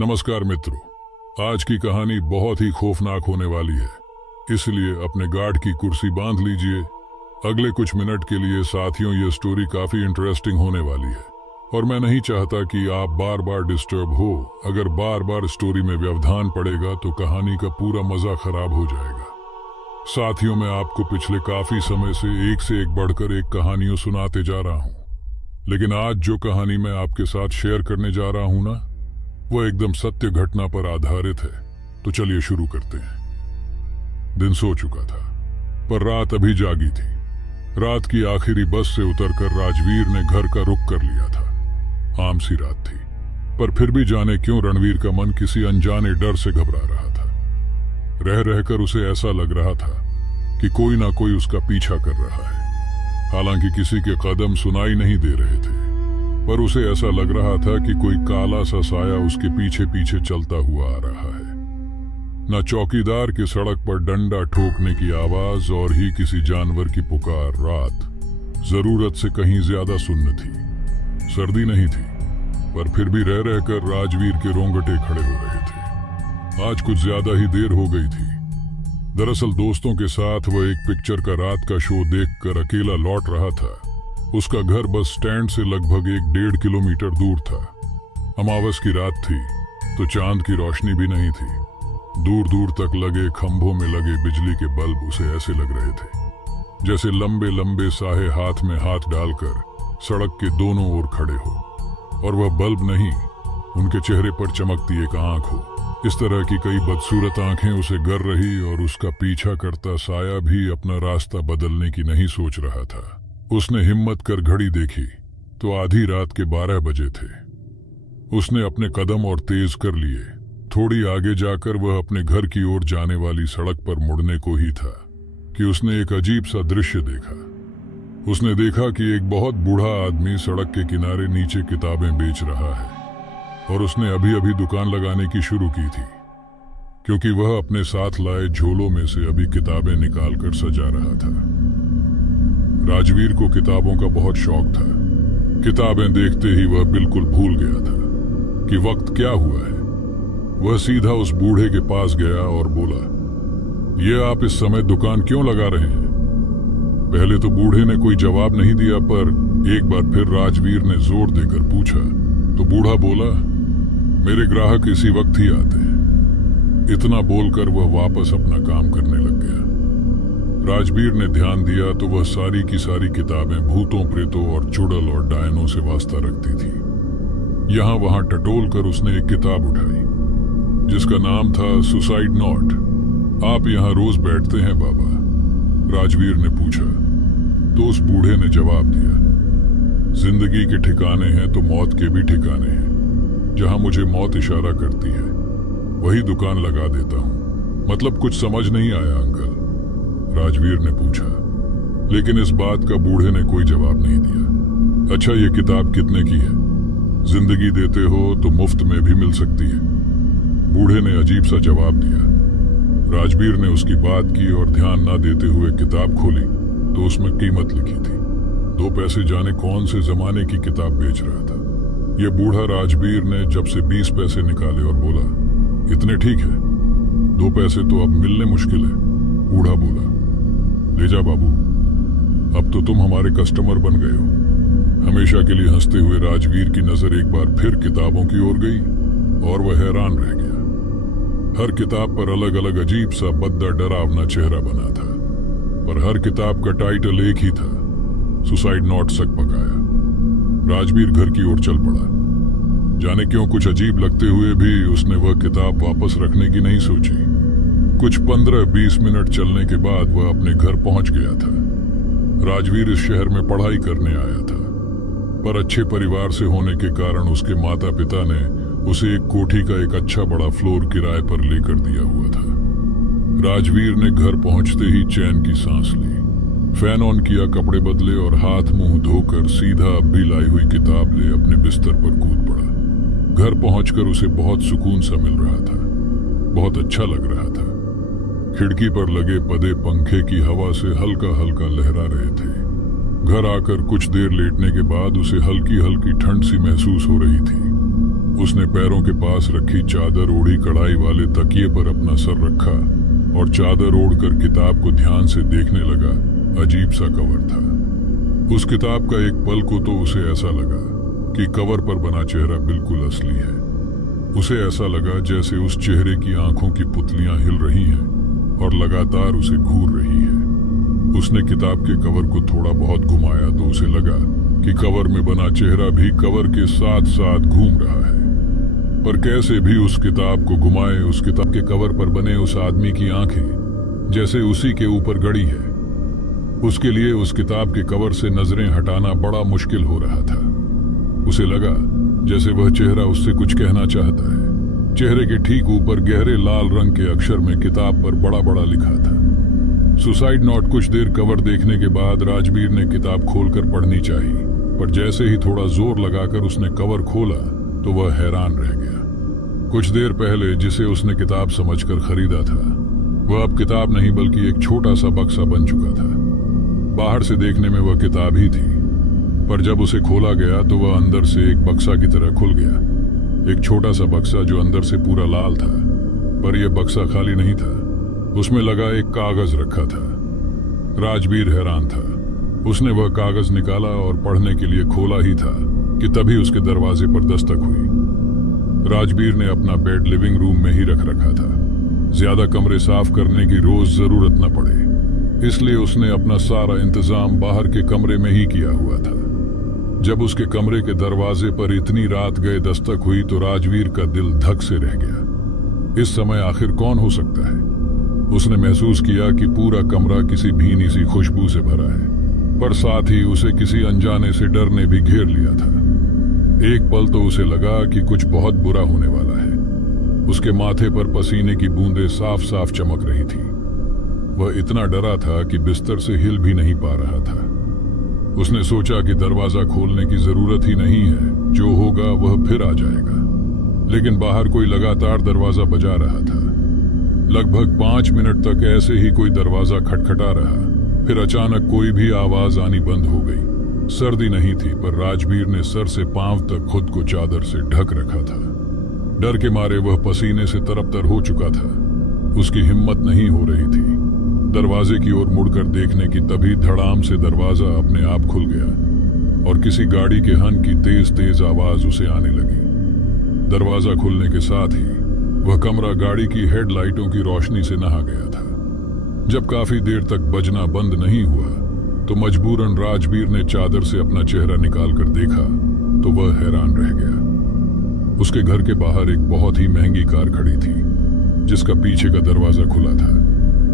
नमस्कार मित्रों, आज की कहानी बहुत ही खौफनाक होने वाली है, इसलिए अपने गार्ड की कुर्सी बांध लीजिए। अगले कुछ मिनट के लिए साथियों ये स्टोरी काफी इंटरेस्टिंग होने वाली है और मैं नहीं चाहता कि आप बार बार डिस्टर्ब हो। अगर बार बार स्टोरी में व्यवधान पड़ेगा तो कहानी का पूरा मजा खराब हो जाएगा। साथियों, मैं आपको पिछले काफी समय से एक बढ़कर एक कहानियां सुनाते जा रहा हूँ, लेकिन आज जो कहानी मैं आपके साथ शेयर करने जा रहा हूँ ना, वह एकदम सत्य घटना पर आधारित है। तो चलिए शुरू करते हैं। दिन सो चुका था पर रात अभी जागी थी। रात की आखिरी बस से उतरकर राजवीर ने घर का रुख कर लिया था। आम सी रात थी, पर फिर भी जाने क्यों रणवीर का मन किसी अनजाने डर से घबरा रहा था। रह रहकर उसे ऐसा लग रहा था कि कोई ना कोई उसका पीछा कर रहा है। हालांकि किसी के कदम सुनाई नहीं दे रहे थे, पर उसे ऐसा लग रहा था कि कोई काला सा साया उसके पीछे पीछे चलता हुआ आ रहा है। न चौकीदार की सड़क पर डंडा ठोकने की आवाज और ही किसी जानवर की पुकार रात जरूरत से कहीं ज्यादा सुन्न थी। सर्दी नहीं थी, पर फिर भी रह रहकर राजवीर के रोंगटे खड़े हो रहे थे। आज कुछ ज्यादा ही देर हो गई थी। दरअसल दोस्तों के साथ वह एक पिक्चर का रात का शो देखकर अकेला लौट रहा था। उसका घर बस स्टैंड से लगभग 1.5 किलोमीटर दूर था। अमावस की रात थी तो चांद की रोशनी भी नहीं थी। दूर दूर तक लगे खंभों में लगे बिजली के बल्ब उसे ऐसे लग रहे थे जैसे लंबे लंबे साहे हाथ में हाथ डालकर सड़क के दोनों ओर खड़े हो, और वह बल्ब नहीं, उनके चेहरे पर चमकती एक आंख हो। इस तरह की कई बदसूरत आंखें उसे गर रही और उसका पीछा करता साया भी अपना रास्ता बदलने की नहीं सोच रहा था। उसने हिम्मत कर घड़ी देखी तो आधी रात के 12 बजे थे। उसने अपने कदम और तेज कर लिए। थोड़ी आगे जाकर वह अपने घर की ओर जाने वाली सड़क पर मुड़ने को ही था कि उसने एक अजीब सा दृश्य देखा। उसने देखा कि एक बहुत बूढ़ा आदमी सड़क के किनारे नीचे किताबें बेच रहा है, और उसने अभी अभी दुकान लगाने की शुरू की थी, क्योंकि वह अपने साथ लाए झोलों में से अभी किताबें निकालकर सजा रहा था। राजवीर को किताबों का बहुत शौक था। किताबें देखते ही वह बिल्कुल भूल गया था कि वक्त क्या हुआ है। वह सीधा उस बूढ़े के पास गया और बोला, ये आप इस समय दुकान क्यों लगा रहे हैं? पहले तो बूढ़े ने कोई जवाब नहीं दिया, पर एक बार फिर राजवीर ने जोर देकर पूछा तो बूढ़ा बोला, मेरे ग्राहक इसी वक्त ही आते हैं। इतना बोलकर वह वापस अपना काम करने लग गया। राजवीर ने ध्यान दिया तो वह सारी की सारी किताबें भूतों, प्रेतों और चुड़ैल और डायनों से वास्ता रखती थी। यहां वहां टटोल कर उसने एक किताब उठाई जिसका नाम था सुसाइड नोट। आप यहां रोज बैठते हैं बाबा? राजवीर ने पूछा तो उस बूढ़े ने जवाब दिया, जिंदगी के ठिकाने हैं तो मौत के भी ठिकाने हैं। जहां मुझे मौत इशारा करती है वही दुकान लगा देता हूं। मतलब कुछ समझ नहीं आया अंकल? राजवीर ने पूछा, लेकिन इस बात का बूढ़े ने कोई जवाब नहीं दिया। अच्छा, ये किताब कितने की है? जिंदगी देते हो तो मुफ्त में भी मिल सकती है। बूढ़े ने अजीब सा जवाब दिया। राजवीर ने उसकी बात की और ध्यान ना देते हुए किताब खोली तो उसमें कीमत लिखी थी। 2 पैसे जाने कौन से जमाने की किताब बेच रहा था। यह बूढ़ा राजवीर ने जब से 20 पैसे निकाले और बोला, इतने ठीक है, 2 पैसे तो अब मिलने मुश्किल है। बूढ़ा बोला, ले जा बाबू, अब तो तुम हमारे कस्टमर बन गए हो। हमेशा के लिए हंसते हुए राजवीर की नजर एक बार फिर किताबों की ओर गई और वह हैरान रह गया। हर किताब पर अलग अलग अजीब सा बद्दा डरावना चेहरा बना था, पर हर किताब का टाइटल एक ही था, सुसाइड नोट सक पकाया। राजवीर घर की ओर चल पड़ा। जाने क्यों कुछ अजीब लगते हुए भी उसने वह किताब वापस रखने की नहीं सोची। कुछ 15-20 मिनट चलने के बाद वह अपने घर पहुंच गया था। राजवीर इस शहर में पढ़ाई करने आया था, पर अच्छे परिवार से होने के कारण उसके माता पिता ने उसे एक कोठी का एक अच्छा बड़ा फ्लोर किराए पर लेकर दिया हुआ था। राजवीर ने घर पहुंचते ही चैन की सांस ली, फैन ऑन किया, कपड़े बदले और हाथ मुंह धोकर सीधा अभी लाई हुई किताब ले अपने बिस्तर पर कूद पड़ा। घर पहुंचकर उसे बहुत सुकून सा मिल रहा था, बहुत अच्छा लग रहा था। खिड़की पर लगे पदे पंखे की हवा से हल्का हल्का लहरा रहे थे। घर आकर कुछ देर लेटने के बाद उसे हल्की हल्की ठंड सी महसूस हो रही थी। उसने पैरों के पास रखी चादर ओढ़ी कढ़ाई वाले तकिए पर अपना सर रखा और चादर ओढ़कर किताब को ध्यान से देखने लगा। अजीब सा कवर था उस किताब का। एक पल को तो उसे ऐसा लगा कि कवर पर बना चेहरा बिल्कुल असली है। उसे ऐसा लगा जैसे उस चेहरे की आंखों की पुतलियां हिल रही हैं और लगातार उसे घूर रही है। उसने किताब के कवर को थोड़ा बहुत घुमाया तो उसे लगा कि कवर में बना चेहरा भी कवर के साथ साथ घूम रहा है। पर कैसे भी उस किताब को घुमाए, उस किताब के कवर पर बने उस आदमी की आंखें जैसे उसी के ऊपर गड़ी है। उसके लिए उस किताब के कवर से नजरें हटाना बड़ा मुश्किल हो रहा था। उसे लगा जैसे वह चेहरा उससे कुछ कहना चाहता है। चेहरे के ठीक ऊपर गहरे लाल रंग के अक्षर में किताब पर बड़ा बड़ा लिखा था, सुसाइड नोट। कुछ देर कवर देखने के बाद राजवीर ने किताब खोलकर पढ़नी चाहिए, पर जैसे ही थोड़ा जोर लगाकर उसने कवर खोला तो वह हैरान रह गया। कुछ देर पहले जिसे उसने किताब समझकर खरीदा था, वह अब किताब नहीं बल्कि एक छोटा सा बक्सा बन चुका था। बाहर से देखने में वह किताब ही थी, पर जब उसे खोला गया तो वह अंदर से एक बक्सा की तरह खुल गया। एक छोटा सा बक्सा जो अंदर से पूरा लाल था, पर यह बक्सा खाली नहीं था। उसमें लगा एक कागज रखा था। राजवीर हैरान था। उसने वह कागज निकाला और पढ़ने के लिए खोला ही था कि तभी उसके दरवाजे पर दस्तक हुई। राजवीर ने अपना बेड लिविंग रूम में ही रख रखा था। ज्यादा कमरे साफ करने की रोज जरूरत न पड़े, इसलिए उसने अपना सारा इंतजाम बाहर के कमरे में ही किया हुआ था। जब उसके कमरे के दरवाजे पर इतनी रात गए दस्तक हुई तो राजवीर का दिल धक से रह गया। इस समय आखिर कौन हो सकता है? उसने महसूस किया कि पूरा कमरा किसी भीनी सी खुशबू से भरा है, पर साथ ही उसे किसी अनजाने से डर ने भी घेर लिया था। एक पल तो उसे लगा कि कुछ बहुत बुरा होने वाला है। उसके माथे पर पसीने की बूंदें साफ साफ चमक रही थी। वह इतना डरा था कि बिस्तर से हिल भी नहीं पा रहा था। उसने सोचा कि दरवाजा खोलने की जरूरत ही नहीं है, जो होगा वह फिर आ जाएगा। लेकिन बाहर कोई लगातार दरवाजा बजा रहा था। लगभग 5 मिनट तक ऐसे ही कोई दरवाजा खटखटा रहा, फिर अचानक कोई भी आवाज आनी बंद हो गई। सर्दी नहीं थी, पर राजवीर ने सर से पांव तक खुद को चादर से ढक रखा था। डर के मारे वह पसीने से तरबतर हो चुका था। उसकी हिम्मत नहीं हो रही थी दरवाजे की ओर मुड़कर देखने की। तभी धड़ाम से दरवाजा अपने आप खुल गया और किसी गाड़ी के हन की तेज तेज आवाज उसे आने लगी। दरवाजा खुलने के साथ ही वह कमरा गाड़ी की हेडलाइटों की रोशनी से नहा गया था। जब काफी देर तक बजना बंद नहीं हुआ तो मजबूरन राजवीर ने चादर से अपना चेहरा निकालकर देखा तो वह हैरान रह गया। उसके घर के बाहर एक बहुत ही महंगी कार खड़ी थी, जिसका पीछे का दरवाजा खुला था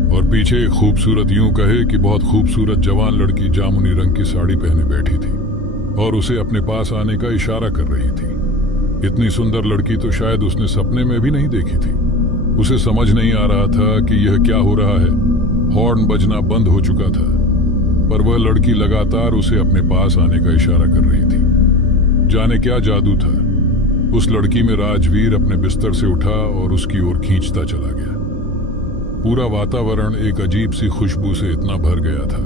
और पीछे एक खूबसूरत, यूं कहे कि बहुत खूबसूरत जवान लड़की जामुनी रंग की साड़ी पहने बैठी थी और उसे अपने पास आने का इशारा कर रही थी। इतनी सुंदर लड़की तो शायद उसने सपने में भी नहीं देखी थी। उसे समझ नहीं आ रहा था कि यह क्या हो रहा है। हॉर्न बजना बंद हो चुका था, पर वह लड़की लगातार उसे अपने पास आने का इशारा कर रही थी। जाने क्या जादू था उस लड़की में। राजवीर अपने बिस्तर से उठा और उसकी ओर खींचता चला गया। पूरा वातावरण एक अजीब सी खुशबू से इतना भर गया था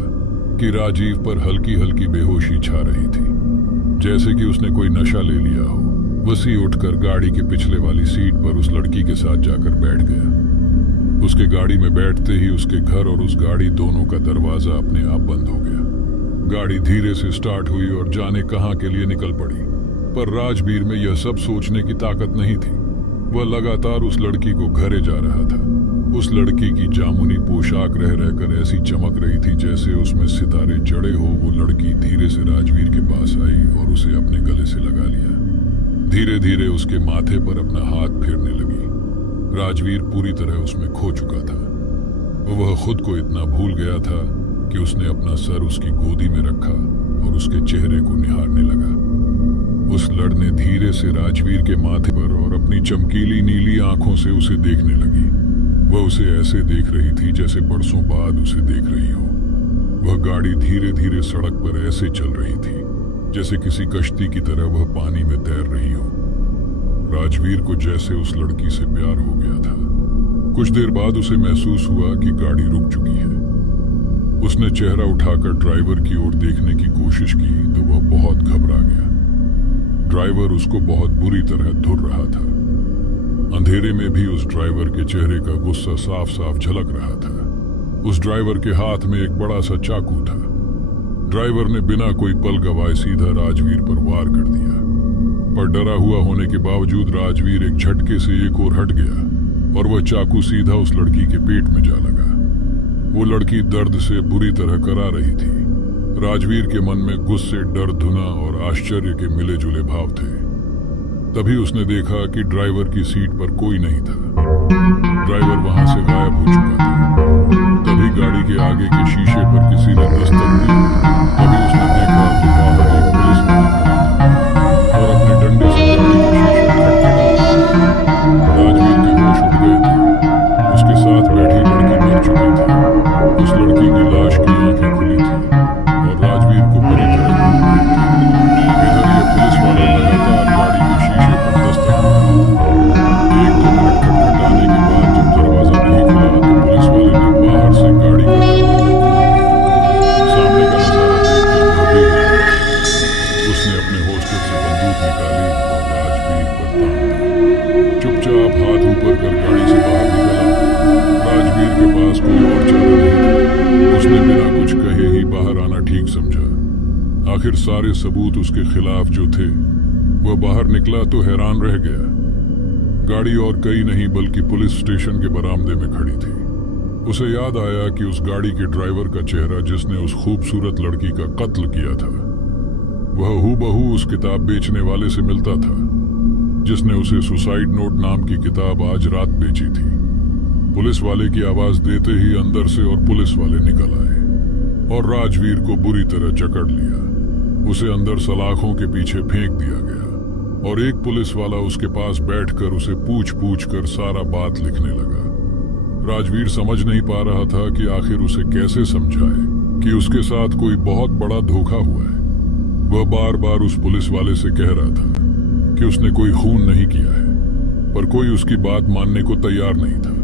कि राजीव पर हल्की हल्की बेहोशी छा रही थी, जैसे कि उसने कोई नशा ले लिया हो। वसी उठकर गाड़ी के पिछले वाली सीट पर उस लड़की के साथ जाकर बैठ गया। उसके गाड़ी में बैठते ही उसके घर और उस गाड़ी दोनों का दरवाजा अपने आप बंद हो गया। गाड़ी धीरे से स्टार्ट हुई और जाने कहां के लिए निकल पड़ी, पर राजवीर में यह सब सोचने की ताकत नहीं थी। वह लगातार उस लड़की को घरे जा रहा था। उस लड़की की जामुनी पोशाक रह रहकर ऐसी चमक रही थी जैसे उसमें सितारे जड़े हो। वो लड़की धीरे से राजवीर के पास आई और उसे अपने गले से लगा लिया। धीरे धीरे उसके माथे पर अपना हाथ फेरने लगी। राजवीर पूरी तरह उसमें खो चुका था। वह खुद को इतना भूल गया था कि उसने अपना सर उसकी गोदी में रखा और उसके चेहरे को निहारने लगा। उस लड़ने धीरे से राजवीर के माथे पर और अपनी चमकीली नीली आंखों से उसे देखने लगी। वह उसे ऐसे देख रही थी जैसे बरसों बाद उसे देख रही हो। वह गाड़ी धीरे धीरे सड़क पर ऐसे चल रही थी जैसे किसी कश्ती की तरह वह पानी में तैर रही हो। राजवीर को जैसे उस लड़की से प्यार हो गया था। कुछ देर बाद उसे महसूस हुआ कि गाड़ी रुक चुकी है। उसने चेहरा उठाकर ड्राइवर की ओर देखने की कोशिश की तो वह बहुत घबरा गया। ड्राइवर उसको बहुत बुरी तरह धुर रहा था। अंधेरे में भी उस ड्राइवर के चेहरे का गुस्सा साफ साफ झलक रहा था। उस ड्राइवर के हाथ में एक बड़ा सा चाकू था। ड्राइवर ने बिना कोई पल गवाए सीधा राजवीर पर वार कर दिया, पर डरा हुआ होने के बावजूद राजवीर एक झटके से एक ओर हट गया और वह चाकू सीधा उस लड़की के पेट में जा लगा। वो लड़की दर्द से बुरी तरह करा रही थी। राजवीर के मन में गुस्से, डर, धुना और आश्चर्य के मिले जुले भाव थे। तभी उसने देखा कि ड्राइवर की सीट पर कोई नहीं था। ड्राइवर वहां से गायब हो चुका था। तभी गाड़ी के आगे के शीशे पर किसी ने दस्तक दी। तभी उसने देखा कि बाहर एक पुलिस वाला खड़ा था और अपने डंडे से गाड़ी के शीशे खटखटा। राजवीर के होश उड़ गए थे। उसके साथ बैठी लड़की मर चुकी थी। उस लड़की की लाश की आंखें खुली थी और राजवीर को बुरी तरह घूम रही थी। इधर ये पुलिस वाला लगातार गाड़ी के शीशे पर दस्तक दे रहा था। एक दो मिनट खटखटाने के बाद जब दरवाजा नहीं खुला तो पुलिस वाले ने बाहर से गाड़ी का दरवाजा खोल दिया। सामने का नजारा देखकर वह भी डर गया। उसने अपने होस्टर से बंदूक निकाली और राजवीर पर तान दी। चुपचाप हाथ ऊपर कर गाड़ी से बाहर निकला। राजवीर के पास कोई और चारा नहीं था। उसने बिना कुछ कहे ही बाहर आना ठीक समझा। आखिर सारे सबूत उसके खिलाफ जो थे, वह बाहर निकला तो हैरान रह गया। गाड़ी और कहीं नहीं बल्कि पुलिस स्टेशन के बरामदे में खड़ी थी। उसे याद आया कि उस गाड़ी के ड्राइवर का चेहरा जिसने उस खूबसूरत लड़की का कत्ल किया था, वह हूबहू उस किताब बेचने वाले से मिलता था जिसने उसे सुसाइड नोट नाम की किताब आज रात बेची थी। पुलिस वाले की आवाज देते ही अंदर से और पुलिस वाले निकल आए और राजवीर को बुरी तरह जकड़ लिया। उसे अंदर सलाखों के पीछे फेंक दिया गया और एक पुलिस वाला उसके पास बैठकर उसे पूछ पूछ कर सारा बात लिखने लगा। राजवीर समझ नहीं पा रहा था कि आखिर उसे कैसे समझाए कि उसके साथ कोई बहुत बड़ा धोखा हुआ है। वह बार बार उस पुलिस वाले से कह रहा था कि उसने कोई खून नहीं किया है, पर कोई उसकी बात मानने को तैयार नहीं था।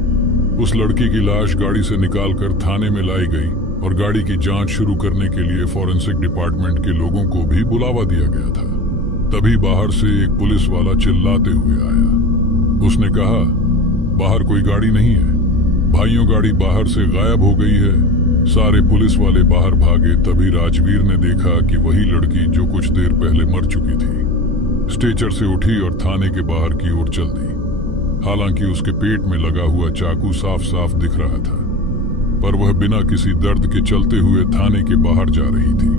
उस लड़की की लाश गाड़ी से निकालकर थाने में लाई गई और गाड़ी की जांच शुरू करने के लिए फॉरेंसिक डिपार्टमेंट के लोगों को भी बुलावा दिया गया था। तभी बाहर से एक पुलिस वाला चिल्लाते हुए आया। उसने कहा, बाहर कोई गाड़ी नहीं है भाइयों, गाड़ी बाहर से गायब हो गई है। सारे पुलिस वाले बाहर भागे। तभी राजवीर ने देखा कि वही लड़की जो कुछ देर पहले मर चुकी थी स्ट्रेचर से उठी और थाने के बाहर की ओर चल दी। हालांकि उसके पेट में लगा हुआ चाकू साफ साफ दिख रहा था, पर वह बिना किसी दर्द के चलते हुए थाने के बाहर जा रही थी।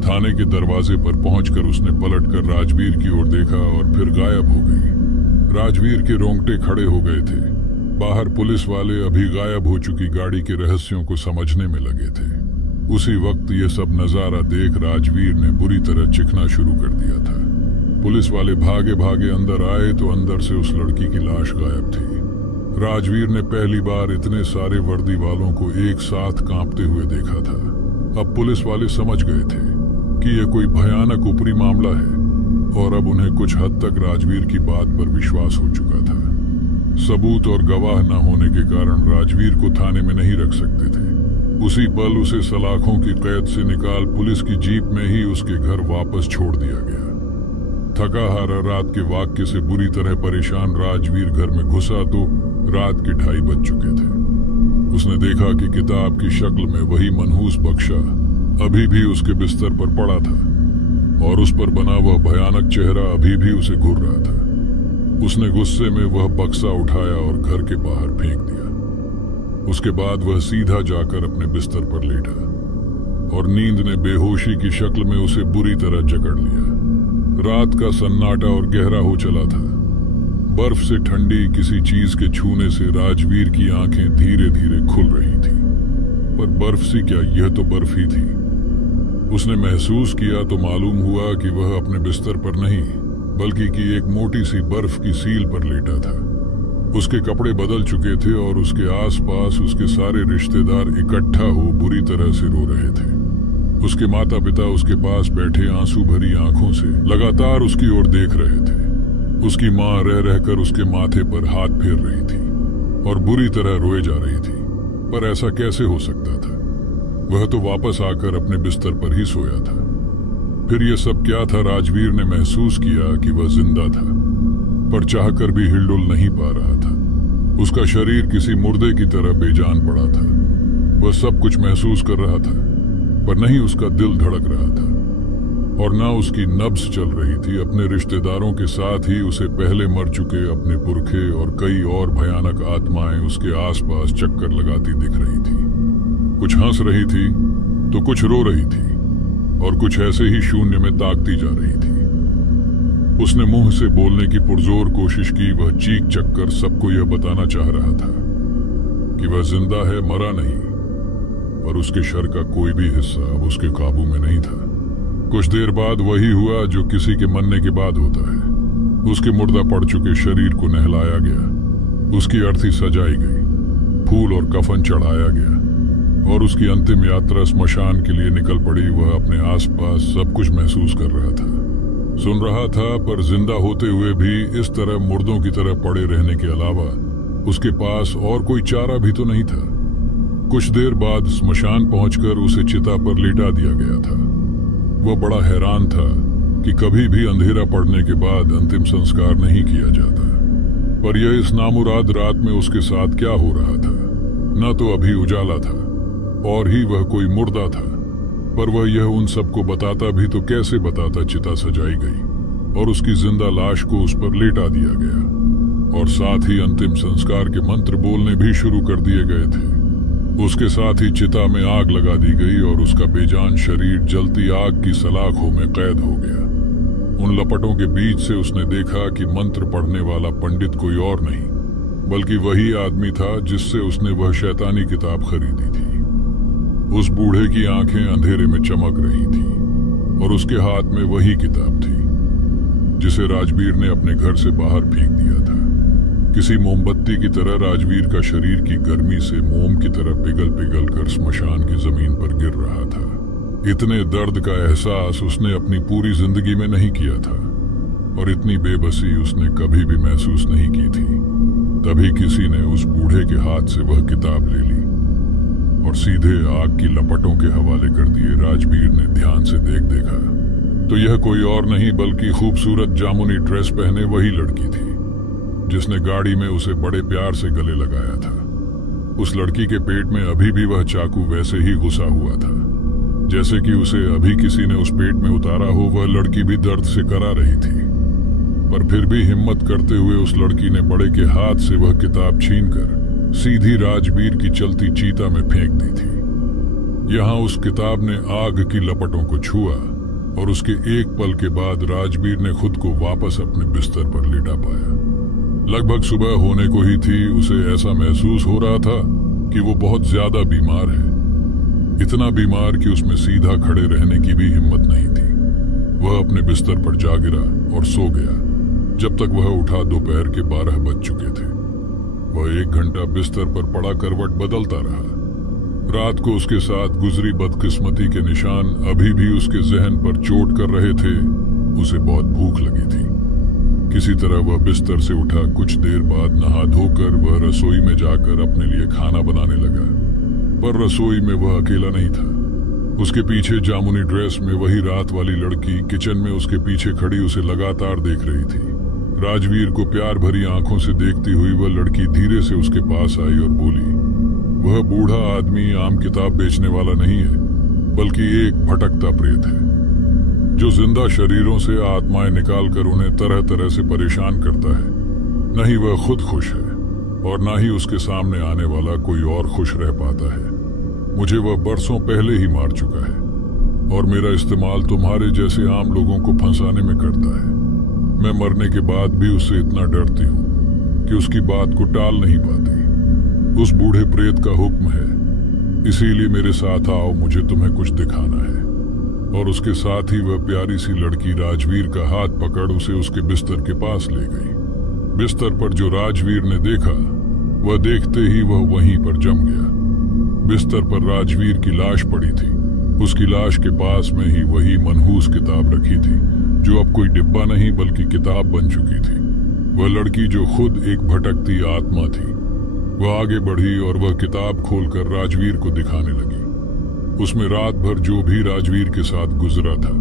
थाने के दरवाजे पर पहुंचकर उसने पलटकर राजवीर की ओर देखा और फिर गायब हो गई। राजवीर के रोंगटे खड़े हो गए थे। बाहर पुलिस वाले अभी गायब हो चुकी गाड़ी के रहस्यों को समझने में लगे थे। उसी वक्त ये सब नजारा देख राजवीर ने बुरी तरह चिखना शुरू कर दिया था। पुलिस वाले भागे भागे अंदर आए तो अंदर से उस लड़की की लाश गायब थी। राजवीर ने पहली बार इतने सारे वर्दी वालों को एक साथ कांपते हुए देखा था। अब पुलिस वाले समझ गए थे कि यह कोई भयानक ऊपरी मामला है और अब उन्हें कुछ हद तक राजवीर की बात पर विश्वास हो चुका था। सबूत और गवाह न होने के कारण राजवीर को थाने में नहीं रख सकते थे। उसी पल उसे सलाखों की कैद से निकाल पुलिस की जीप में ही उसके घर वापस छोड़ दिया गया। थका हारा रात के वाक्य से बुरी तरह परेशान राजवीर घर में घुसा तो रात के 2:30 बज चुके थे। उसने देखा कि किताब की शक्ल में वही मनहूस बक्सा अभी भी उसके बिस्तर पर पड़ा था और उस पर बना वह भयानक चेहरा अभी भी उसे घूर रहा था। उसने गुस्से में वह बक्सा उठाया और घर के बाहर फेंक दिया। उसके बाद वह सीधा जाकर अपने बिस्तर पर लेटा और नींद ने बेहोशी की शक्ल में उसे बुरी तरह जकड़ लिया। रात का सन्नाटा और गहरा हो चला था। बर्फ से ठंडी किसी चीज के छूने से राजवीर की आंखें धीरे धीरे खुल रही थी, पर बर्फ सी क्या, यह तो बर्फ ही थी। उसने महसूस किया तो मालूम हुआ कि वह अपने बिस्तर पर नहीं बल्कि कि एक मोटी सी बर्फ की सील पर लेटा था। उसके कपड़े बदल चुके थे और उसके आसपास उसके सारे रिश्तेदार इकट्ठा हो बुरी तरह से रो रहे थे। उसके माता पिता उसके पास बैठे आंसू भरी आंखों से लगातार उसकी ओर देख रहे थे। उसकी माँ रह रहकर उसके माथे पर हाथ फेर रही थी और बुरी तरह रोए जा रही थी, पर ऐसा कैसे हो सकता था? वह तो वापस आकर अपने बिस्तर पर ही सोया था। फिर ये सब क्या था? राजवीर ने महसूस किया कि वह जिंदा था, पर चाहकर भी हिलडुल नहीं पा रहा था। उसका शरीर किसी मुर्दे की तरह बेजान पड़ा था। वह सब कुछ महसूस कर रहा था, पर नहीं उसका दिल धड़क रहा था और ना उसकी नब्ज चल रही थी। अपने रिश्तेदारों के साथ ही उसे पहले मर चुके अपने पुरखे और कई और भयानक आत्माएं उसके आसपास चक्कर लगाती दिख रही थी। कुछ हंस रही थी तो कुछ रो रही थी और कुछ ऐसे ही शून्य में ताकती जा रही थी। उसने मुंह से बोलने की पुरजोर कोशिश की। वह चीख चक्कर सबको यह बताना चाह रहा था कि वह जिंदा है, मरा नहीं, पर उसके शर का कोई भी हिस्सा अब उसके काबू में नहीं था। कुछ देर बाद वही हुआ जो किसी के मरने के बाद होता है। उसके मुर्दा पड़ चुके शरीर को नहलाया गया, उसकी अर्थी सजाई गई, फूल और कफन चढ़ाया गया और उसकी अंतिम यात्रा स्मशान के लिए निकल पड़ी। वह अपने आसपास सब कुछ महसूस कर रहा था, सुन रहा था, पर जिंदा होते हुए भी इस तरह मुर्दों की तरह पड़े रहने के अलावा उसके पास और कोई चारा भी तो नहीं था। कुछ देर बाद स्मशान पहुंचकर उसे चिता पर लिटा दिया गया था। वह बड़ा हैरान था कि कभी भी अंधेरा पड़ने के बाद अंतिम संस्कार नहीं किया जाता, पर यह इस नामुराद रात में उसके साथ क्या हो रहा था? न तो अभी उजाला था और ही वह कोई मुर्दा था, पर वह यह उन सबको बताता भी तो कैसे बताता? चिता सजाई गई और उसकी जिंदा लाश को उस पर लेटा दिया गया और साथ ही अंतिम संस्कार के मंत्र बोलने भी शुरू कर दिए गए थे। उसके साथ ही चिता में आग लगा दी गई और उसका बेजान शरीर जलती आग की सलाखों में कैद हो गया। उन लपटों के बीच से उसने देखा कि मंत्र पढ़ने वाला पंडित कोई और नहीं बल्कि वही आदमी था जिससे उसने वह शैतानी किताब खरीदी थी। उस बूढ़े की आंखें अंधेरे में चमक रही थी और उसके हाथ में वही किताब थी जिसे राजवीर ने अपने घर से बाहर फेंक दिया था। किसी मोमबत्ती की तरह राजवीर का शरीर की गर्मी से मोम की तरह पिघल पिघल कर स्मशान की जमीन पर गिर रहा था। इतने दर्द का एहसास उसने अपनी पूरी जिंदगी में नहीं किया था और इतनी बेबसी उसने कभी भी महसूस नहीं की थी। तभी किसी ने उस बूढ़े के हाथ से वह किताब ले ली और सीधे आग की लपटों के हवाले कर दिए। राजवीर ने ध्यान से देखा तो यह कोई और नहीं बल्कि खूबसूरत जामुनी ड्रेस पहने वही लड़की थी जिसने गाड़ी में उसे बड़े प्यार से गले लगाया था। उस लड़की के पेट में अभी भी वह चाकू वैसे ही घुसा हुआ था जैसे कि उसे अभी किसी ने उस पेट में उतारा हो। वह लड़की भी दर्द से करा रही थी, पर फिर भी हिम्मत करते हुए उस लड़की ने बड़े के हाथ से वह किताब छीनकर सीधी राजवीर की चलती चीता में फेंक दी थी। यहाँ उस किताब ने आग की लपटों को छुआ और उसके एक पल के बाद राजवीर ने खुद को वापस अपने बिस्तर पर लेटा पाया। लगभग सुबह होने को ही थी। उसे ऐसा महसूस हो रहा था कि वो बहुत ज्यादा बीमार है, इतना बीमार कि उसमें सीधा खड़े रहने की भी हिम्मत नहीं थी। वह अपने बिस्तर पर जा गिरा और सो गया। जब तक वह उठा दोपहर के 12 बज चुके थे। वह 1 घंटा बिस्तर पर पड़ा करवट बदलता रहा। रात को उसके साथ गुजरी बदकिस्मती के निशान अभी भी उसके जहन पर चोट कर रहे थे। उसे बहुत भूख लगी थी। किसी तरह वह बिस्तर से उठा। कुछ देर बाद नहा धोकर वह रसोई में जाकर अपने लिए खाना बनाने लगा, पर रसोई में वह अकेला नहीं था। उसके पीछे जामुनी ड्रेस में वही रात वाली लड़की किचन में उसके पीछे खड़ी उसे लगातार देख रही थी। राजवीर को प्यार भरी आंखों से देखती हुई वह लड़की धीरे से उसके पास आई और बोली, वह बूढ़ा आदमी आम किताब बेचने वाला नहीं है बल्कि एक भटकता प्रेत है जो जिंदा शरीरों से आत्माएं निकालकर उन्हें तरह तरह से परेशान करता है। न ही वह खुद खुश है और न ही उसके सामने आने वाला कोई और खुश रह पाता है। मुझे वह बरसों पहले ही मार चुका है और मेरा इस्तेमाल तुम्हारे जैसे आम लोगों को फंसाने में करता है। मैं मरने के बाद भी उससे इतना डरती हूँ कि उसकी बात को टाल नहीं पाती। उस बूढ़े प्रेत का हुक्म है, इसीलिए मेरे साथ आओ, मुझे तुम्हें कुछ दिखाना है। और उसके साथ ही वह प्यारी सी लड़की राजवीर का हाथ पकड़ उसे उसके बिस्तर के पास ले गई। बिस्तर पर जो राजवीर ने देखा वह देखते ही वह वहीं पर जम गया। बिस्तर पर राजवीर की लाश पड़ी थी। उसकी लाश के पास में ही वही मनहूस किताब रखी थी जो अब कोई डिब्बा नहीं बल्कि किताब बन चुकी थी। वह लड़की जो खुद एक भटकती आत्मा थी, वह आगे बढ़ी और वह किताब खोलकर राजवीर को दिखाने लगी। उसमें रात भर जो भी राजवीर के साथ गुजरा था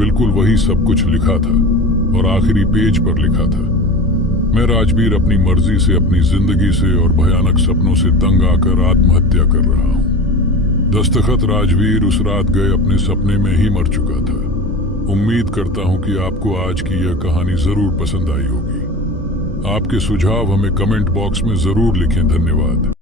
बिल्कुल वही सब कुछ लिखा था और आखिरी पेज पर लिखा था, मैं राजवीर अपनी मर्जी से अपनी जिंदगी से और भयानक सपनों से तंग आकर आत्महत्या कर रहा हूँ। दस्तखत राजवीर उस रात गए अपने सपने में ही मर चुका था। उम्मीद करता हूँ कि आपको आज की यह कहानी जरूर पसंद आई होगी। आपके सुझाव हमें कमेंट बॉक्स में जरूर लिखें। धन्यवाद।